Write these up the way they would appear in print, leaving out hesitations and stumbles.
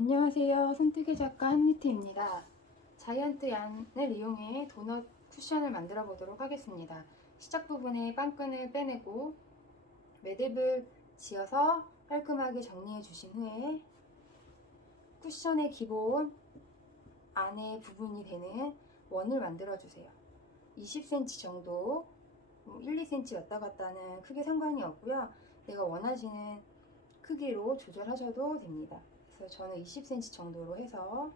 안녕하세요. 손뜨개 작가 한니트입니다. 자이언트 얀을 이용해 도넛 쿠션을 만들어 보도록 하겠습니다. 시작 부분에 빵끈을 빼내고 매듭을 지어서 깔끔하게 정리해 주신 후에 쿠션의 기본 안에 부분이 되는 원을 만들어 주세요. 20cm 정도, 1, 2cm 왔다 갔다 하는 크게 상관이 없고요. 내가 원하시는 크기로 조절하셔도 됩니다. 그래서 저는 20cm 정도로 해서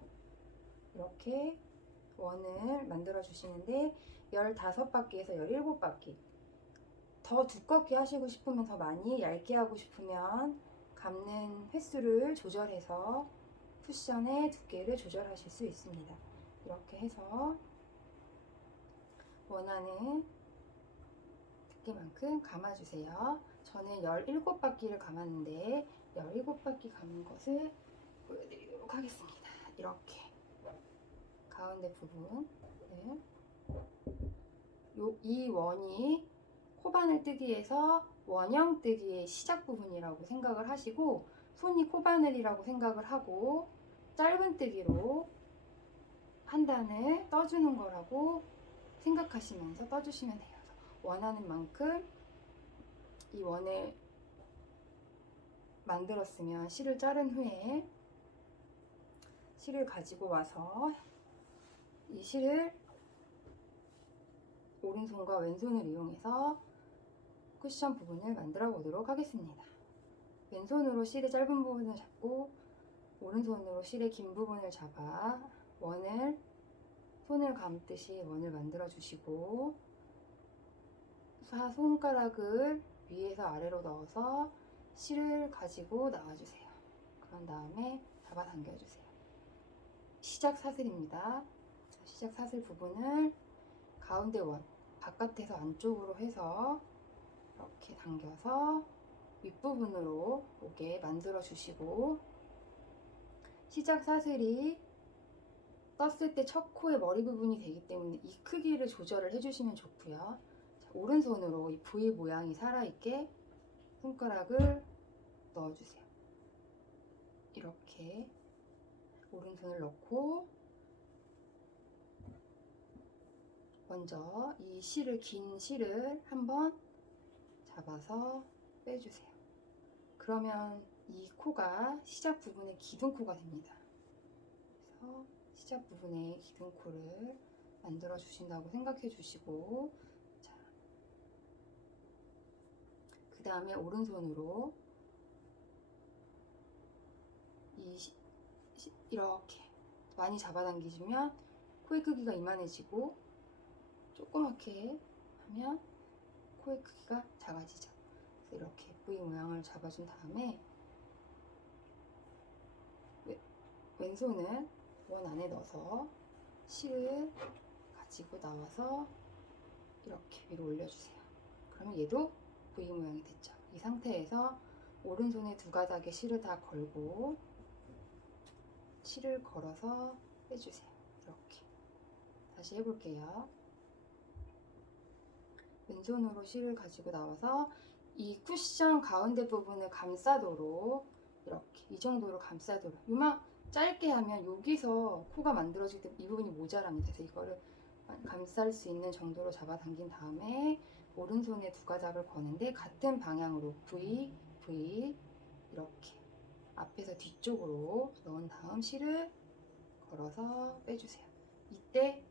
이렇게 원을 만들어 주시는데 15바퀴에서 17바퀴, 더 두껍게 하시고 싶으면 더 많이, 얇게 하고 싶으면 감는 횟수를 조절해서 쿠션의 두께를 조절하실 수 있습니다. 이렇게 해서 원하는 두께만큼 감아주세요. 저는 17바퀴를 감았는데 17바퀴 감은 것을 보여드리도록 하겠습니다. 이렇게 가운데 부분을 이 원이 코바늘 뜨기에서 원형 뜨기의 시작 부분이라고 생각을 하시고, 손이 코바늘이라고 생각을 하고 짧은 뜨기로 한 단을 떠주는 거라고 생각하시면서 떠주시면 돼요. 원하는 만큼 이 원을 만들었으면 실을 자른 후에 실을 가지고 와서 이 실을 오른손과 왼손을 이용해서 쿠션 부분을 만들어 보도록 하겠습니다. 왼손으로 실의 짧은 부분을 잡고 오른손으로 실의 긴 부분을 잡아 원을, 손을 감듯이 원을 만들어 주시고, 손가락을 위에서 아래로 넣어서 실을 가지고 나와주세요. 그런 다음에 잡아당겨 주세요. 시작 사슬입니다. 시작 사슬 부분을 가운데 원, 바깥에서 안쪽으로 해서 이렇게 당겨서 윗부분으로 오게 만들어 주시고, 시작 사슬이 떴을 때 첫 코의 머리 부분이 되기 때문에 이 크기를 조절을 해주시면 좋고요. 자, 오른손으로 이 V 모양이 살아있게 손가락을 넣어주세요. 이렇게 오른손을 넣고 먼저 이 실을, 긴 실을 한번 잡아서 빼주세요. 그러면 이 코가 시작 부분의 기둥코가 됩니다. 그래서 시작 부분에 기둥코를 만들어 주신다고 생각해 주시고, 자, 그 다음에 오른손으로 이렇게 많이 잡아당기시면 코의 크기가 이만해지고, 조그맣게 하면 코의 크기가 작아지죠. 그래서 이렇게 V 모양을 잡아준 다음에 왼손은 원 안에 넣어서 실을 가지고 나와서 이렇게 위로 올려주세요. 그러면 얘도 V 모양이 됐죠. 이 상태에서 오른손에 두 가닥에 실을 다 걸고 실을 걸어서 빼주세요. 이렇게 다시 해볼게요. 왼손으로 실을 가지고 나와서 이 쿠션 가운데 부분을 감싸도록, 이렇게 이 정도로 감싸도록, 요만 짧게 하면 여기서 코가 만들어질 때 이 부분이 모자랍니다. 그래서 이거를 감쌀 수 있는 정도로 잡아당긴 다음에 오른손에 두 가닥을 거는데 같은 방향으로 V, V 이렇게 앞에서 뒤쪽으로 넣은 다음 실을 걸어서 빼주세요. 이때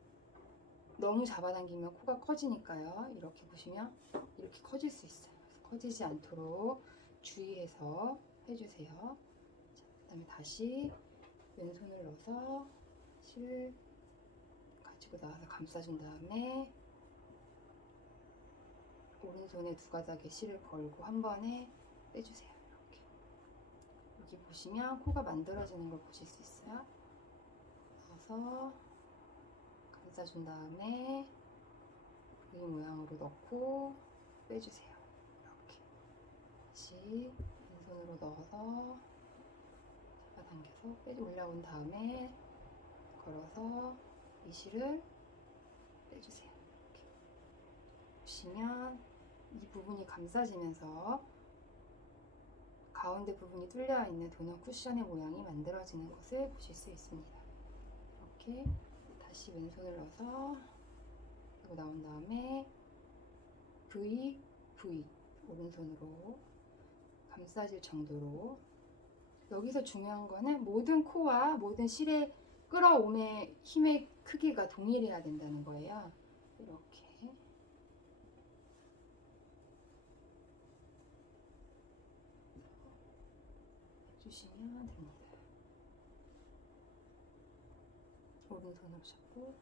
너무 잡아당기면 코가 커지니까요. 이렇게 보시면 이렇게 커질 수 있어요. 그래서 커지지 않도록 주의해서 해주세요. 그 다음에 다시 왼손을 넣어서 실 가지고 나와서 감싸준 다음에 오른손에 두 가닥에 실을 걸고 한 번에 빼주세요. 이렇게. 여기 보시면 코가 만들어지는 걸 보실 수 있어요. 넣어서 감싸준 다음에 V 모양으로 넣고 빼주세요. 이렇게 다시 왼손으로 넣어서 잡아당겨서 빼 올라온 다음에 걸어서 이 실을 빼주세요. 이렇게 보시면 이 부분이 감싸지면서 가운데 부분이 뚫려 있는 도넛 쿠션의 모양이 만들어지는 것을 보실 수 있습니다. 이렇게 다시 왼손을 넣어서 그리고 나온 다음에 V, V 오른손으로 감싸질 정도로. 여기서 중요한 거는 모든 코와 모든 실의 끌어옴의 힘의 크기가 동일해야 된다는 거예요. 이렇게 해주시면 됩니다. 오른손으로 잡고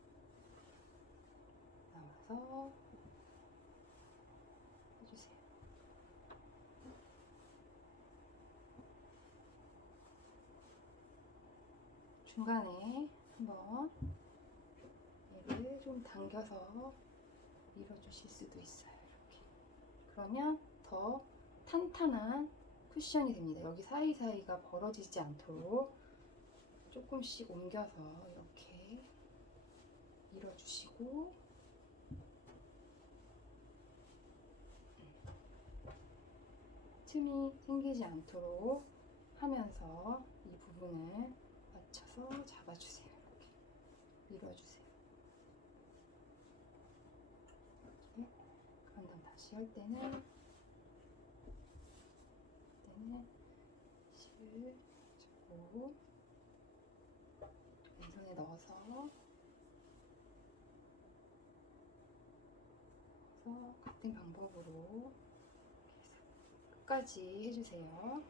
나와서 해주세요. 중간에 한번 얘를 좀 당겨서 밀어주실 수도 있어요. 이렇게. 그러면 더 탄탄한 쿠션이 됩니다. 여기 사이사이가 벌어지지 않도록 조금씩 옮겨서 이렇게 밀어주시고 틈이 생기지 않도록 하면서 이 부분을 맞춰서 잡아주세요. 이렇게 밀어주세요. 이렇게. 그런 다음 다시 할 때는 실을 잡고 왼손에 넣어서 같은 방법으로 끝까지 해주세요.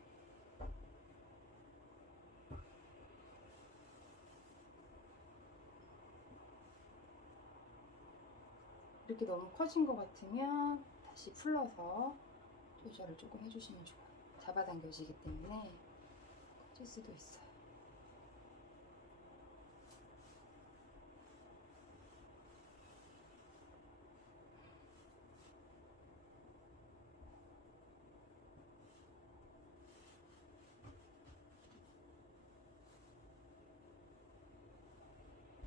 이렇게 너무 커진 것 같으면 다시 풀러서 조절을 조금 해주시면 좋아요. 잡아당겨지기 때문에 커질 수도 있어요.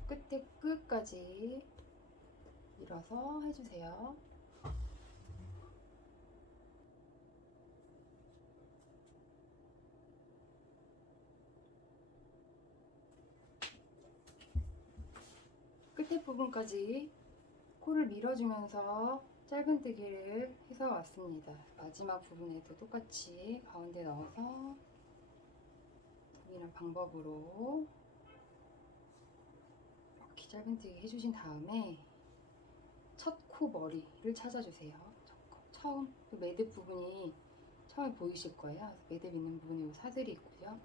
끝에 끝까지 밀어서 해주세요. 끝에 부분까지 코를 밀어주면서 짧은뜨기를 해서 왔습니다. 마지막 부분에도 똑같이 가운데 넣어서 동일한 방법으로 이렇게 짧은뜨기 해주신 다음에 첫 코 머리를 찾아주세요. 처음 매듭 부분이 처음에 보이실 거예요. 매듭 있는 부분에 이 사슬이 있고요.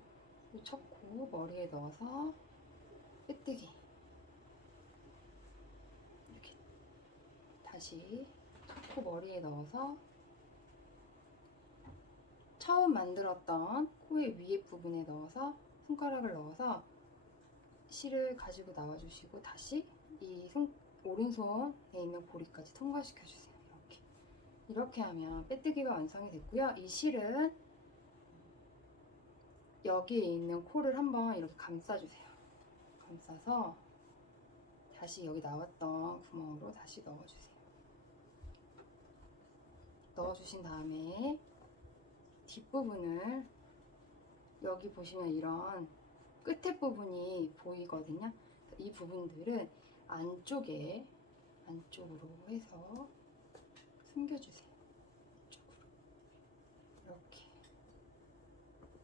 첫 코 머리에 넣어서 빼뜨기. 이렇게 다시 첫 코 머리에 넣어서 처음 만들었던 코의 위에 부분에 넣어서 손가락을 넣어서 실을 가지고 나와주시고 다시 이 오른손에 있는 고리까지 통과시켜주세요. 이렇게 하면 빼뜨기가 완성이 됐고요. 이 실은 여기에 있는 코를 한번 이렇게 감싸주세요. 감싸서 다시 여기 나왔던 구멍으로 다시 넣어주세요. 넣어주신 다음에 뒷부분을 여기 보시면 이런 끝에 부분이 보이거든요. 이 부분들은 안쪽으로 해서 숨겨주세요. 이렇게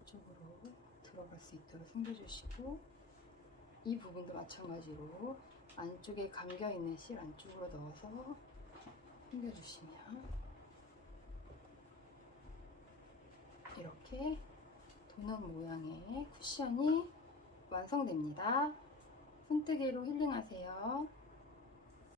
이쪽으로 들어갈 수 있도록 숨겨주시고 이 부분도 마찬가지로 안쪽에 감겨있는 실 안쪽으로 넣어서 숨겨주시면 이렇게 도넛 모양의 쿠션이 완성됩니다. 손뜨개로 힐링하세요.